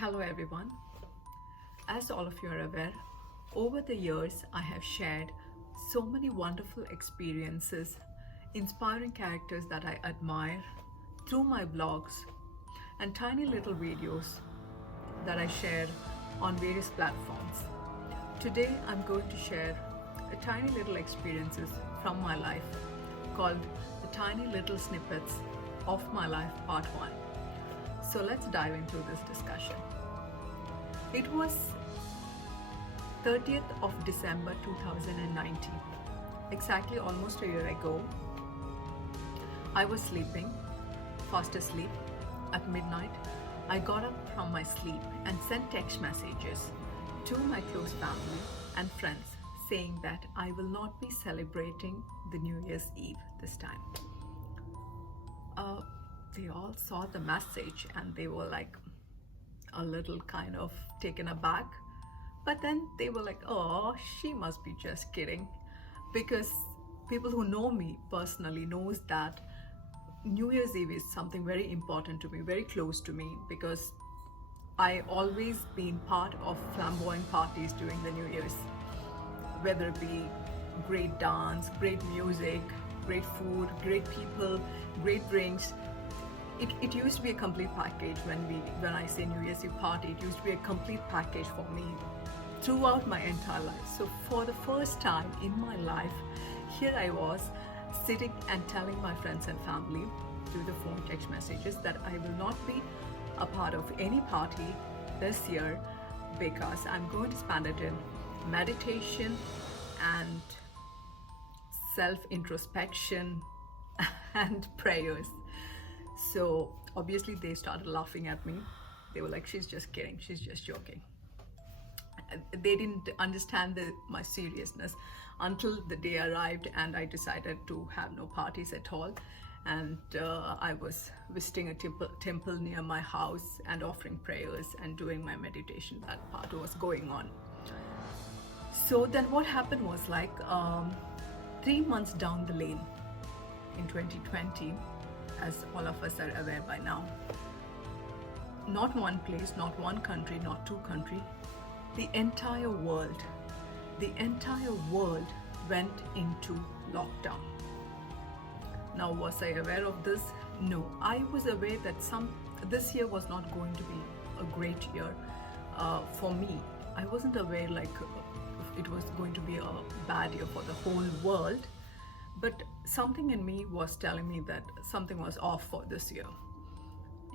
Hello everyone. As all of you are aware, over the years I have shared so many wonderful experiences, inspiring characters that I admire through my blogs and tiny little videos that I share on various platforms. Today I'm going to share a tiny little experiences from my life called the Tiny Little Snippets of My Life Part 1. So let's dive into this discussion. It was 30th of December 2019, exactly almost a year ago. I was sleeping, fast asleep. At midnight, I got up from my sleep and sent text messages to my close family and friends saying that I will not be celebrating the New Year's Eve this time. They all saw the message and they were like a little kind of taken aback, but then they were like, oh, she must be just kidding, because people who know me personally knows that New Year's Eve is something very important to me, very close to me, because I always been part of flamboyant parties during the New Year's, whether it be great dance, great music, great food, great people, great drinks. It used to be a complete package when I say New Year's Eve party. It used to be a complete package for me throughout my entire life. So for the first time in my life, here I was sitting and telling my friends and family through the phone text messages that I will not be a part of any party this year because I'm going to spend it in meditation and self-introspection and prayers. So obviously they started laughing at me. They were like, she's just kidding, she's just joking. They didn't understand my seriousness until the day arrived and I decided to have no parties at all. And I was visiting a temple near my house and offering prayers and doing my meditation. That part was going on. So then what happened was like 3 months down the lane in 2020, as all of us are aware by now, not one place, not one country, not two countries, the entire world went into lockdown. Now, was I aware of this? No, I was aware that this year was not going to be a great year for me. I wasn't aware like it was going to be a bad year for the whole world, but something in me was telling me that something was off for this year.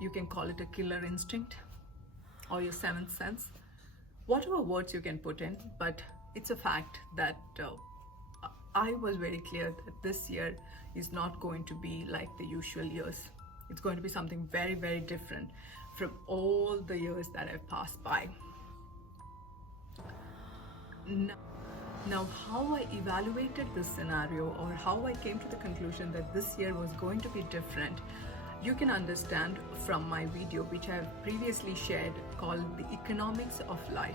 You can call it a killer instinct or your seventh sense, whatever words you can put in, but it's a fact that I was very clear that this year is not going to be like the usual years. It's going to be something very, very different from all the years that have passed by. Now, how I evaluated this scenario, or how I came to the conclusion that this year was going to be different, you can understand from my video which I have previously shared called The Economics of Life.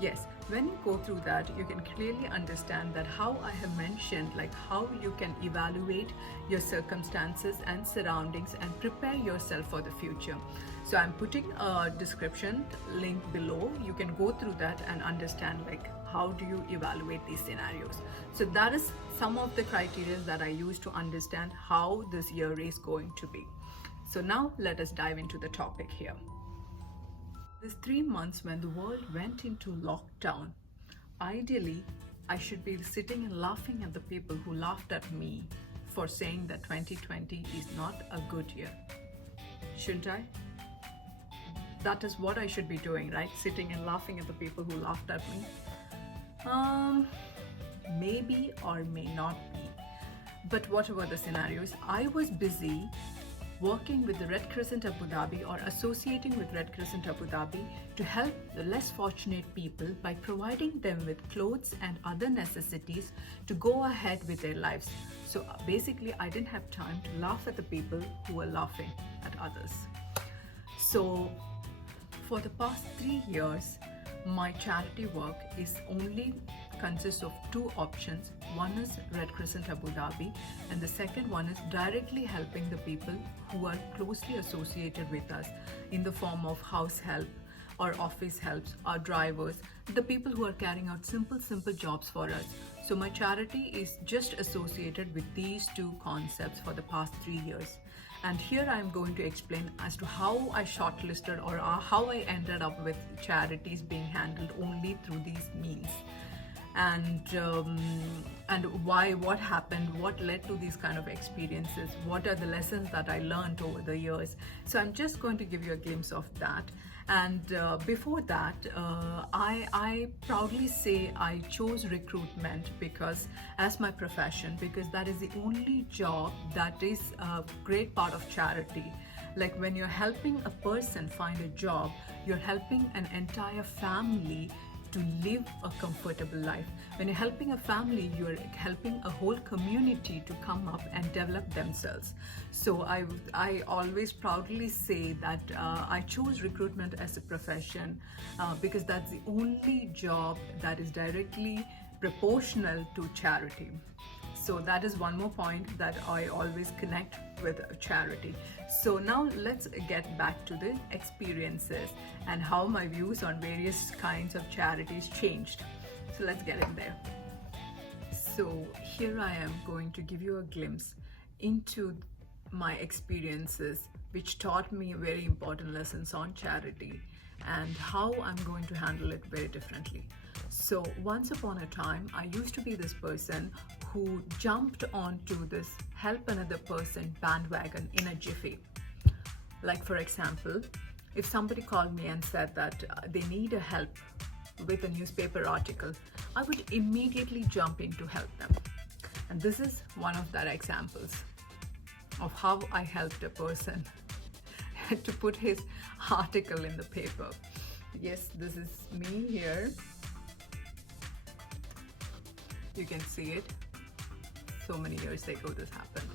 Yes, when you go through that, you can clearly understand that how I have mentioned, like how you can evaluate your circumstances and surroundings and prepare yourself for the future. So I'm putting a description link below. You can go through that and understand like how do you evaluate these scenarios. So that is some of the criteria that I use to understand how this year is going to be. So now let us dive into the topic here. These 3 months when the world went into lockdown, ideally I should be sitting and laughing at the people who laughed at me for saying that 2020 is not a good year. Shouldn't I? That is what I should be doing, right? Sitting and laughing at the people who laughed at me. Maybe or may not be. But whatever the scenarios, I was busy working with the Red Crescent Abu Dhabi or associating with Red Crescent Abu Dhabi to help the less fortunate people by providing them with clothes and other necessities to go ahead with their lives. So basically I didn't have time to laugh at the people who were laughing at others. So for the past 3 years, my charity work is only consists of 2 options. One is Red Crescent Abu Dhabi and the second one is directly helping the people who are closely associated with us in the form of house help, our office helps, our drivers, the people who are carrying out simple jobs for us. So my charity is just associated with these two concepts for the past 3 years. And here I'm going to explain as to how I shortlisted or how I ended up with charities being handled only through these means. And why, what happened, what led to these kind of experiences, what are the lessons that I learned over the years. So I'm just going to give you a glimpse of that. And before that, I proudly say I chose recruitment because as my profession, because that is the only job that is a great part of charity. Like when you're helping a person find a job, you're helping an entire family to live a comfortable life. When you're helping a family, you're helping a whole community to come up and develop themselves. So I always proudly say that I chose recruitment as a profession because that's the only job that is directly proportional to charity. So that is one more point that I always connect with charity. So now let's get back to the experiences and how my views on various kinds of charities changed. So let's get in there. So here I am going to give you a glimpse into my experiences which taught me very important lessons on charity and how I'm going to handle it very differently. So once upon a time, I used to be this person who jumped onto this help another person bandwagon in a jiffy. Like for example, if somebody called me and said that they need a help with a newspaper article, I would immediately jump in to help them. And this is one of the examples of how I helped a person to put his article in the paper. Yes, this is me here. You can see it. So many years ago this happened.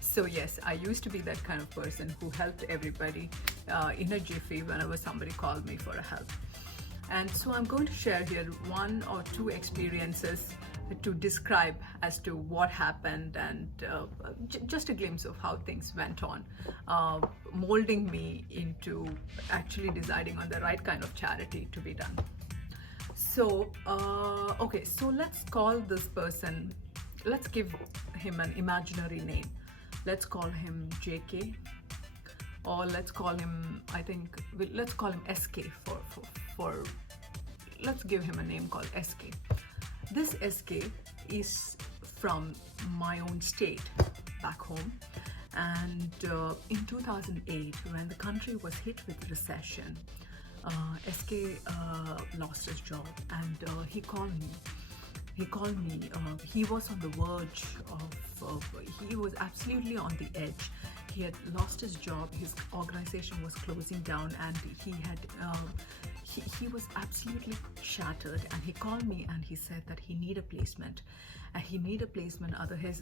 So yes, I used to be that kind of person who helped everybody in a jiffy whenever somebody called me for a help. And so I'm going to share here one or two experiences to describe as to what happened and just a glimpse of how things went on, molding me into actually deciding on the right kind of charity to be done. So, okay, so let's call this person, let's give him an imaginary name. Let's call him JK, or let's call him, let's call him SK for let's give him a name called SK. This SK is from my own state back home. And in 2008, when the country was hit with recession, SK lost his job and he called me. He was on the verge of, he was absolutely on the edge. He had lost his job, his organization was closing down, and he was absolutely shattered. And he called me and he said that he need a placement.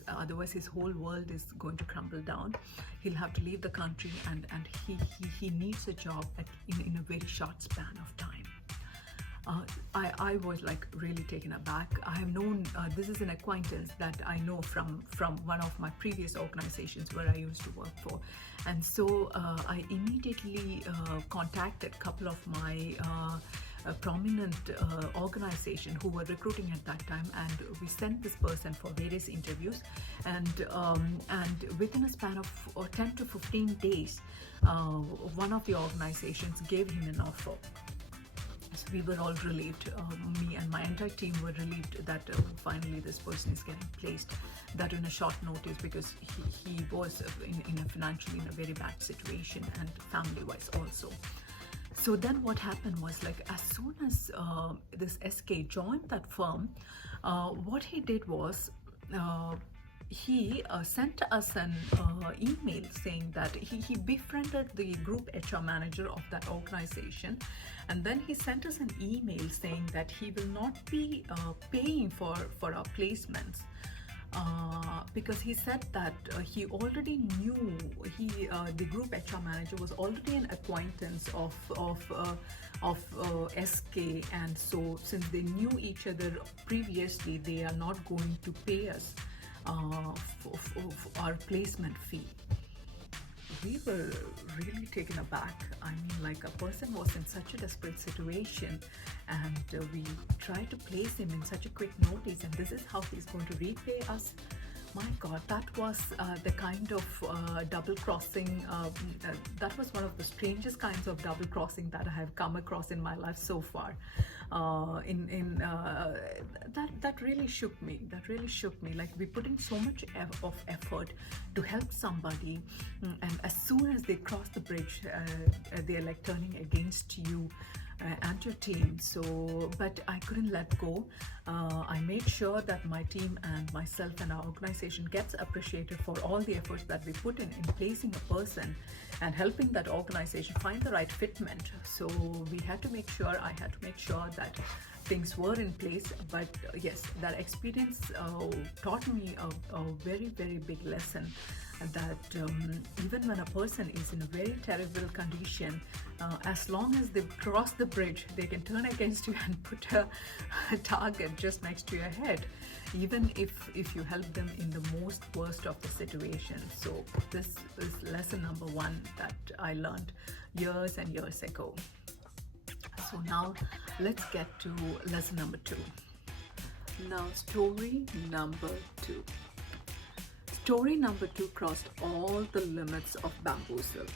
Otherwise his whole world is going to crumble down. He'll have to leave the country, and he needs a job in a very short span of time. I was like really taken aback. I have known, this is an acquaintance that I know from one of my previous organizations where I used to work for. And so I immediately contacted a couple of my prominent organization who were recruiting at that time, and we sent this person for various interviews, and within a span of 10 to 15 days, one of the organizations gave him an offer. So we were all relieved, me and my entire team were relieved that finally this person is getting placed, that in a short notice, because he was financially in a very bad situation and family wise also. So then what happened was, like, as soon as this SK joined that firm, what he did was he sent us an email saying that he befriended the group HR manager of that organization, and then he sent us an email saying that he will not be paying for our placements. Because he said that he already knew, the group HR manager was already an acquaintance of SK, and so since they knew each other previously, they are not going to pay us for our placement fee. we were really taken aback. I mean, like, a person was in such a desperate situation, and we tried to place him in such a quick notice, and this is how he's going to repay us. My God, that was the kind of double crossing. That was one of the strangest kinds of double crossing that I have come across in my life so far. That really shook me. That really shook me. Like, we put in so much of effort to help somebody, and as soon as they cross the bridge, they're like turning against you and your team. So, but I couldn't let go. I made sure that my team and myself and our organization gets appreciated for all the efforts that we put in placing a person and helping that organization find the right fitment. So we had to make sure, I had to make sure that things were in place. But yes, that experience taught me a very, very big lesson, that even when a person is in a very terrible condition, as long as they've crossed the bridge, they can turn against you and put a target just next to your head, even if you help them in the most worst of the situation. So this is lesson number one that I learned years and years ago. So now let's get to lesson number two. Now, story number two. Story number two crossed all the limits of bamboozle,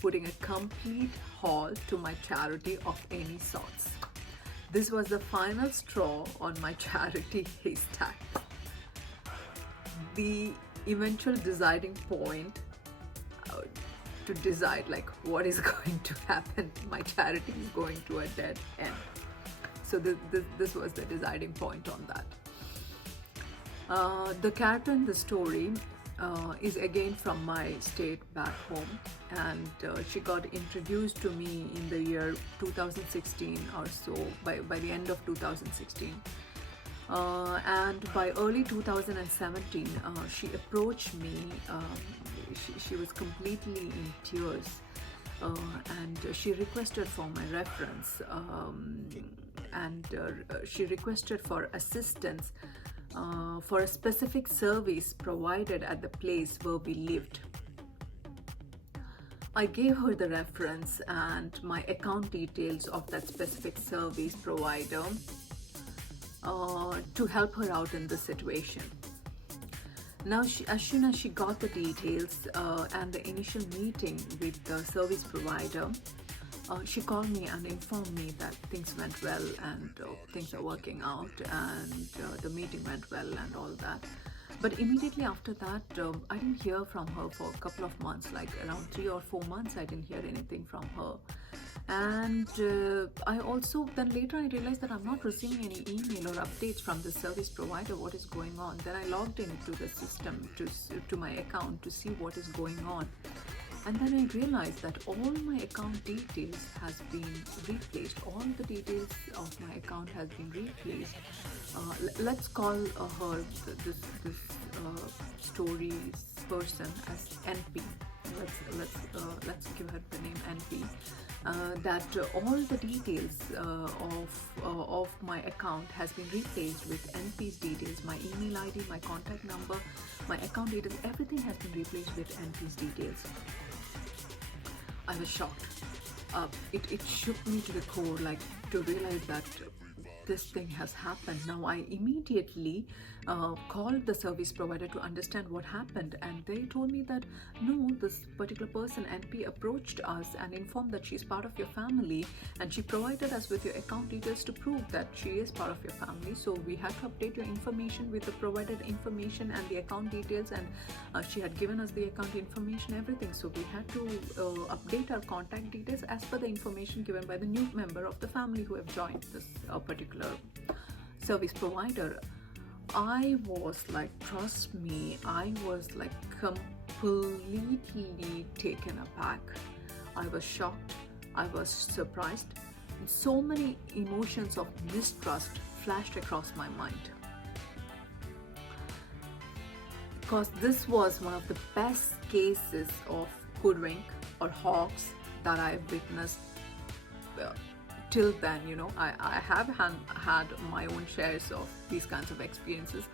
putting a complete halt to my charity of any sorts. This was the final straw on my charity haystack. The eventual deciding point to decide like what is going to happen. My charity is going to a dead end. So this was the deciding point on that. The character in the story is again from my state back home, and she got introduced to me in the year 2016 or so, by the end of 2016. And by early 2017, she approached me. She was completely in tears, and she requested for my reference, and she requested for assistance for a specific service provided at the place where we lived. I gave her the reference and my account details of that specific service provider to help her out in this situation. Now, as soon as she got the details and the initial meeting with the service provider, she called me and informed me that things went well and things are working out, and the meeting went well and all that. But immediately after that, I didn't hear from her for a couple of months, like around 3 or 4 months. I didn't hear anything from her. And I also, then later I realized that I'm not receiving any email or updates from the service provider, what is going on. Then I logged into the system, to my account, to see what is going on. And then I realized that all my account details has been replaced. All the details of my account has been replaced. Let's call her, this story's person, as NP. Let's give her the name NP. That all the details of my account has been replaced with NP's details. My email ID, my contact number, my account details, everything has been replaced with NP's details. I was shocked. It shook me to the core, like, to realize that this thing has happened. Now I immediately called the service provider to understand what happened, and they told me that no, this particular person, NP, approached us and informed that she's part of your family, and she provided us with your account details to prove that she is part of your family. So we had to update your information with the provided information and the account details, and she had given us the account information, everything. So we had to update our contact details as per the information given by the new member of the family who have joined this particular service provider. I was like, trust me, I was like completely taken aback. I was shocked, I was surprised, and so many emotions of mistrust flashed across my mind. Because this was one of the best cases of hoodwink or hoax that I've witnessed till then. You know, I have had my own shares of these kinds of experiences,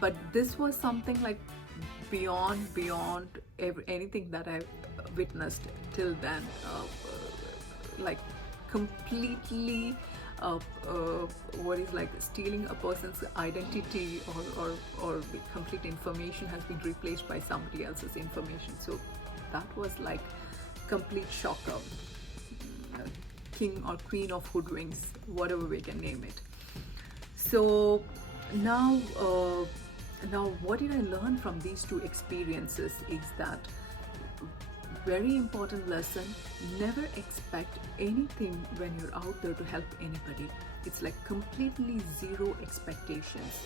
but this was something like beyond anything that I've witnessed till then, like completely what is like stealing a person's identity, or the complete information has been replaced by somebody else's information. So that was like complete shocker. King or queen of hoodwinks, whatever we can name it. So now what did I learn from these two experiences is that very important lesson: never expect anything when you're out there to help anybody. It's like completely zero expectations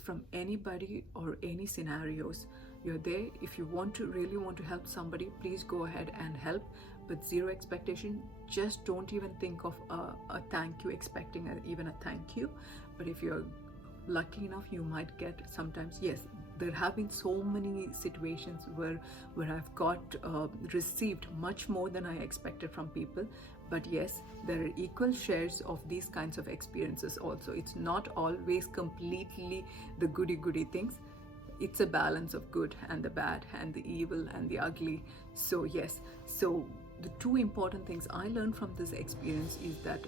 from anybody or any scenarios. You're there. If you really want to help somebody, please go ahead and help, but zero expectation. Just don't even think of a thank you, expecting even a thank you. But if you're lucky enough, you might get sometimes. Yes, there have been so many situations where I've got received much more than I expected from people. But yes, there are equal shares of these kinds of experiences also. It's not always completely the goody things. It's a balance of good and the bad and the evil and the ugly. So yes, so the two important things I learned from this experience is that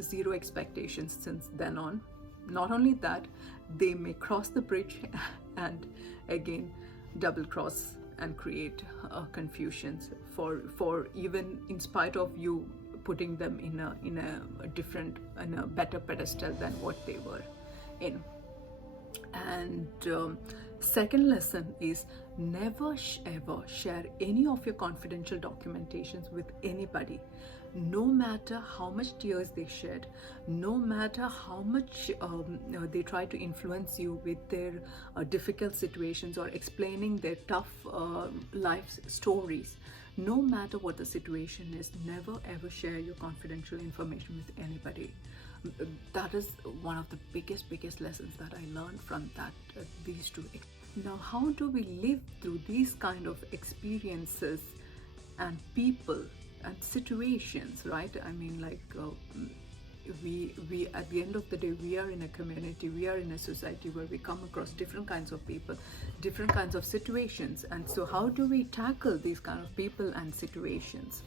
zero expectations since then on. Not only that, they may cross the bridge and again double cross and create confusions for even in spite of you putting them in a better pedestal than what they were in. And second lesson is never ever share any of your confidential documentations with anybody. No matter how much tears they shed, no matter how much they try to influence you with their difficult situations or explaining their tough life stories, no matter what the situation is, never ever share your confidential information with anybody. That is one of the biggest lessons that I learned from these two. Now, how do we live through these kind of experiences and people and situations, right? I mean, like we at the end of the day, we are in a community, we are in a society where we come across different kinds of people, different kinds of situations. And so how do we tackle these kind of people and situations?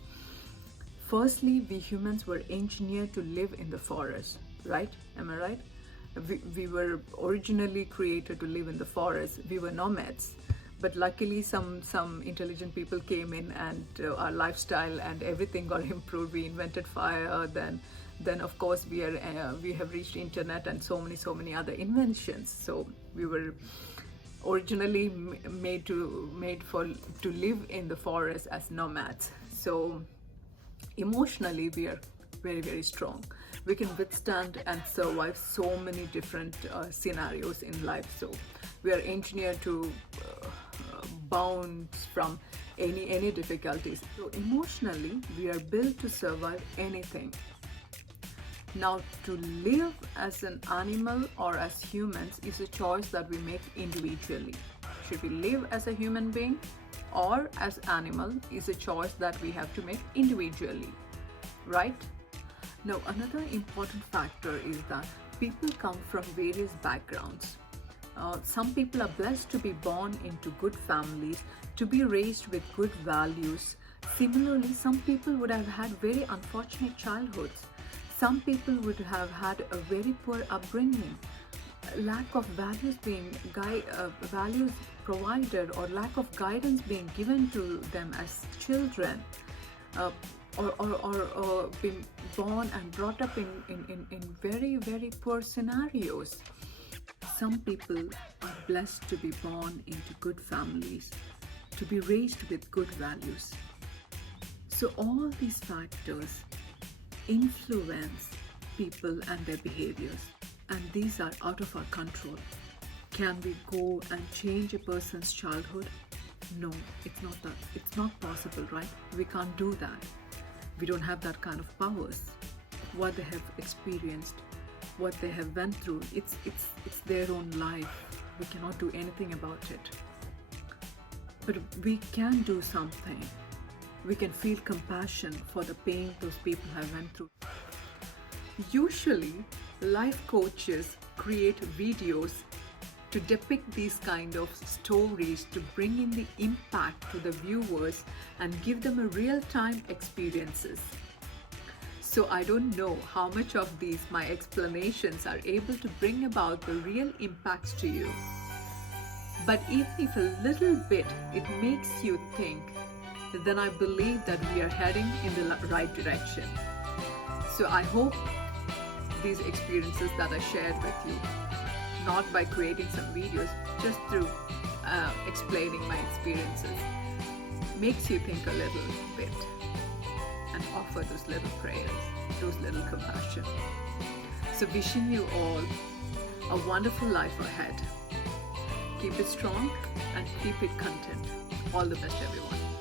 Firstly, we humans were engineered to live in the forest, right? Am I right? We were originally created to live in the forest. We were nomads. But luckily some intelligent people came in, and our lifestyle and everything got improved. We invented fire, then of course we have reached internet and so many other inventions. So we were originally made to live in the forest as nomads. So emotionally we are very strong. We can withstand and survive so many different scenarios in life. So we are engineered to bounce from any difficulties. So emotionally we are built to survive anything. Now, to live as an animal or as humans is a choice that we make individually. Should we live as a human being or as animal is a choice that we have to make individually, right? Now, another important factor is that people come from various backgrounds. Some people are blessed to be born into good families, to be raised with good values. Similarly, some people would have had very unfortunate childhoods. Some people would have had a very poor upbringing, lack of values values provided, or lack of guidance being given to them as children, or being born and brought up in very poor scenarios. Some people are blessed to be born into good families, to be raised with good values. So all these factors influence people and their behaviors, and these are out of our control. Can we go and change a person's childhood? No, it's not possible, right? We can't do that. We don't have that kind of powers. What they have experienced, what they have went through, it's their own life. We cannot do anything about it. But we can do something. We can feel compassion for the pain those people have went through. Usually, life coaches create videos to depict these kind of stories, to bring in the impact to the viewers and give them a real-time experiences. So I don't know how much of these my explanations are able to bring about the real impacts to you. But even if a little bit it makes you think, then I believe that we are heading in the right direction. So I hope these experiences that I shared with you, not by creating some videos, just through explaining my experiences, makes you think a little bit and offer those little prayers, those little compassion. So wishing you all a wonderful life ahead. Keep it strong and keep it content. All the best, everyone.